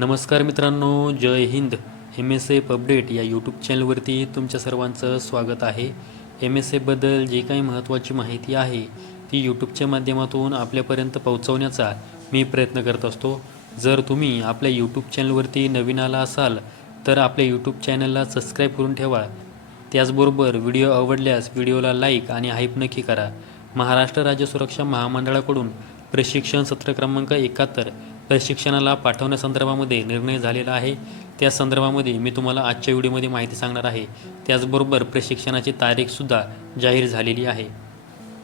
नमस्कार मित्रांनो जय हिंद. एम एस एफ अपडेट या यूट्यूब चॅनलवरती तुमच्या सर्वांचं स्वागत आहे. एम एस एफबद्दल जी काही महत्त्वाची माहिती आहे ती यूट्यूबच्या माध्यमातून आपल्यापर्यंत पोहोचवण्याचा मी प्रयत्न करत असतो. जर तुम्ही आपल्या यूट्यूब चॅनलवरती नवीन आला असाल तर आपल्या यूट्यूब चॅनलला सबस्क्राईब करून ठेवा. त्याचबरोबर व्हिडिओ आवडल्यास व्हिडिओला लाईक आणि हाईप नक्की करा. महाराष्ट्र राज्य सुरक्षा महामंडळाकडून प्रशिक्षण सत्र क्रमांक एकाहत्तर प्रशिक्षणाला पाठवण्यासंदर्भामध्ये निर्णय झालेला आहे. त्या संदर्भामध्ये मी तुम्हाला आजच्या व्हिडिओमध्ये माहिती सांगणार आहे. त्याचबरोबर प्रशिक्षणाची तारीखसुद्धा जाहीर झालेली आहे.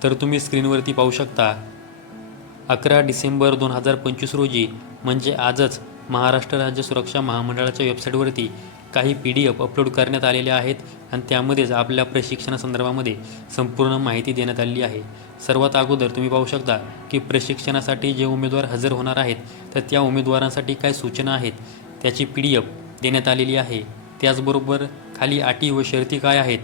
तर तुम्ही स्क्रीनवरती पाहू शकता अकरा डिसेंबर दोन हजार पंचवीस रोजी म्हणजे आजच महाराष्ट्र राज्य सुरक्षा महामंडळाच्या वेबसाईटवरती काही पी डी एफ अपलोड करण्यात आलेले आहेत आणि त्यामध्येच आपल्या प्रशिक्षणासंदर्भामध्ये संपूर्ण माहिती देण्यात आलेली आहे. सर्वात अगोदर तुम्ही पाहू शकता की प्रशिक्षणासाठी जे उमेदवार हजर होणार आहेत तर त्या उमेदवारांसाठी काय सूचना आहेत त्याची पी डी एफ देण्यात आलेली आहे. त्याचबरोबर खाली अटी व शर्ती काय आहेत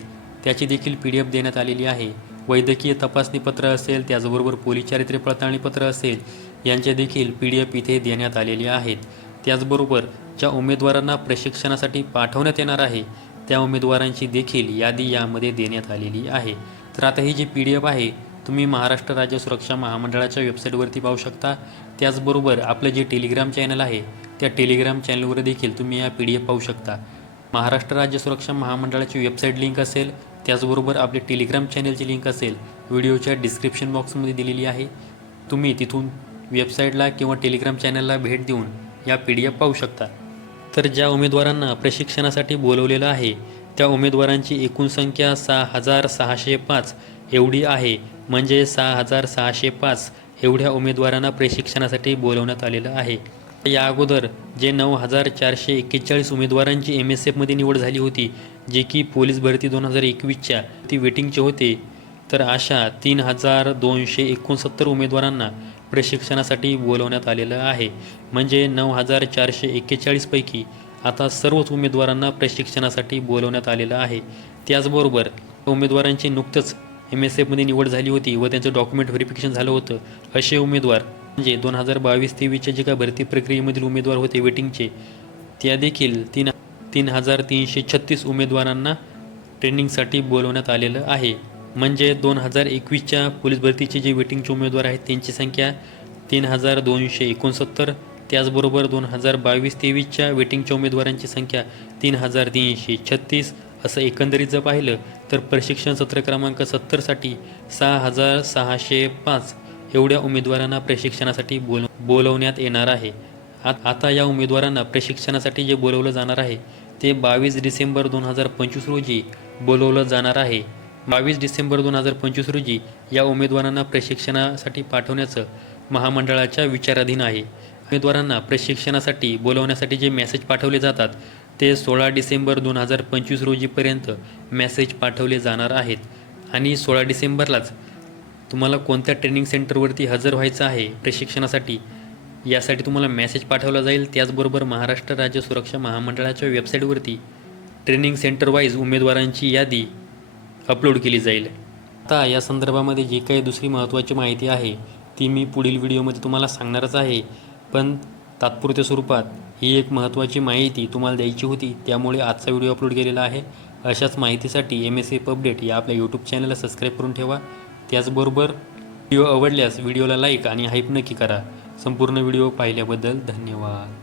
त्याची देखील पी डी एफ देण्यात आलेली आहे. वैद्यकीय तपासणीपत्र असेल त्याचबरोबर पोलीस चारित्र्य पडताळणीपत्र असेल यांचे देखील पी डी एफ इथे देण्यात आलेली आहेत. त्याचबरोबर ज्या उमेदवारांना प्रशिक्षणासाठी पाठवण्यात येणार आहे त्या उमेदवारांची देखील यादी यामध्ये देण्यात आलेली आहे. तर आता ही जी पी डी एफ आहे तुम्ही महाराष्ट्र राज्य सुरक्षा महामंडळाच्या वेबसाईटवरती पाहू शकता. त्याचबरोबर आपलं जे टेलिग्राम चॅनल आहे त्या टेलिग्राम चॅनलवर देखील तुम्ही या पी डी एफ पाहू शकता. महाराष्ट्र राज्य सुरक्षा महामंडळाची वेबसाईट लिंक असेल त्याचबरोबर आपले टेलिग्राम चॅनलची लिंक असेल व्हिडिओच्या डिस्क्रिप्शन बॉक्समध्ये दिलेली आहे. तुम्ही तिथून वेबसाईटला किंवा टेलिग्राम चॅनलला भेट देऊन या पी डी एफ पाहू शकता. तर ज्या उमेदवारांना प्रशिक्षणासाठी बोलवलेलं आहे त्या उमेदवारांची एकूण संख्या सहा हजार सहाशे पाच एवढी आहे. म्हणजे सहा हजार सहाशे पाच एवढ्या उमेदवारांना प्रशिक्षणासाठी बोलवण्यात आलेलं आहे. या अगोदर जे नऊ हजार चारशे एक्केचाळीस उमेदवारांची एम एस एफमध्ये निवड झाली होती जे की पोलीस भरती दोन हजार एकवीसच्या ती वेटिंगचे होते तर अशा तीन हजार दोनशे एकोणसत्तर उमेदवारांना प्रशिक्षणासाठी बोलवण्यात आलेलं आहे. म्हणजे नऊ हजार चारशे एक्केचाळीसपैकी आता सर्वच उमेदवारांना प्रशिक्षणासाठी बोलवण्यात आलेलं आहे. त्याचबरोबर उमेदवारांची नुकतंच एम एस एफमध्ये निवड झाली होती व त्यांचं डॉक्युमेंट व्हेरिफिकेशन झालं होतं. असे उमेदवार म्हणजे दोन हजार बावीस तेवीसच्या जे काय भरती प्रक्रियेमधील उमेदवार होते वेटिंगचे त्या देखील तीन तीन हजार तीनशे छत्तीस उमेदवारांना ट्रेनिंगसाठी बोलवण्यात आलेलं आहे. म्हणजे दोन हजार एकवीसच्या पोलीस भरतीचे जे वेटिंगचे उमेदवार आहेत त्यांची संख्या तीन हजार दोनशे एकोणसत्तर. त्याचबरोबर दोन हजार बावीस तेवीसच्या वेटिंगच्या उमेदवारांची संख्या तीन हजार तीनशे छत्तीस. असं एकंदरीत जर पाहिलं तर प्रशिक्षण सत्र क्रमांक सत्तरसाठी सहा हजार सहाशे पाच एवढ्या उमेदवारांना प्रशिक्षणासाठी बोल बोलवण्यात येणार आहे. आत आता या उमेदवारांना प्रशिक्षणासाठी जे बोलवलं जाणार आहे ते बावीस डिसेंबर दोन हजार पंचवीस रोजी बोलवलं जाणार आहे. बावीस डिसेंबर दोन हजार पंचवीस रोजी या उमेदवारांना प्रशिक्षणासाठी पाठवण्याचं महामंडळाच्या विचाराधीन आहे. उमेदवारांना प्रशिक्षणासाठी बोलवण्यासाठी जे मेसेज पाठवले जातात ते सोळा डिसेंबर दोन हजार पंचवीस रोजीपर्यंत मेसेज पाठवले जाणार आहेत. आणि सोळा डिसेंबरलाच तुम्हाला कोणत्या ट्रेनिंग सेंटरवरती हजर व्हायचं आहे प्रशिक्षणासाठी यासाठी तुम्हाला मेसेज पाठवला जाईल. त्याचबरोबर महाराष्ट्र राज्य सुरक्षा महामंडळाच्या वेबसाईटवरती ट्रेनिंग सेंटर वाईज उमेदवारांची यादी अपलोड केली जाईल. आता या संदर्भामध्ये जी काही दुसरी महत्त्वाची माहिती आहे ती मी पुढील व्हिडिओमध्ये तुम्हाला सांगणारच आहे. पण तात्पुरत्या स्वरूपात ही एक महत्त्वाची माहिती तुम्हाला द्यायची होती त्यामुळे आजचा व्हिडिओ अपलोड केलेला आहे. अशाच माहितीसाठी एम एस एफ अपडेट या आपल्या यूट्यूब चॅनलला सबस्क्राईब करून ठेवा. त्याचबरोबर व्हिडिओ आवडल्यास व्हिडिओला लाईक आणि हाईप नक्की करा. संपूर्ण व्हिडिओ पाहिल्याबद्दल धन्यवाद.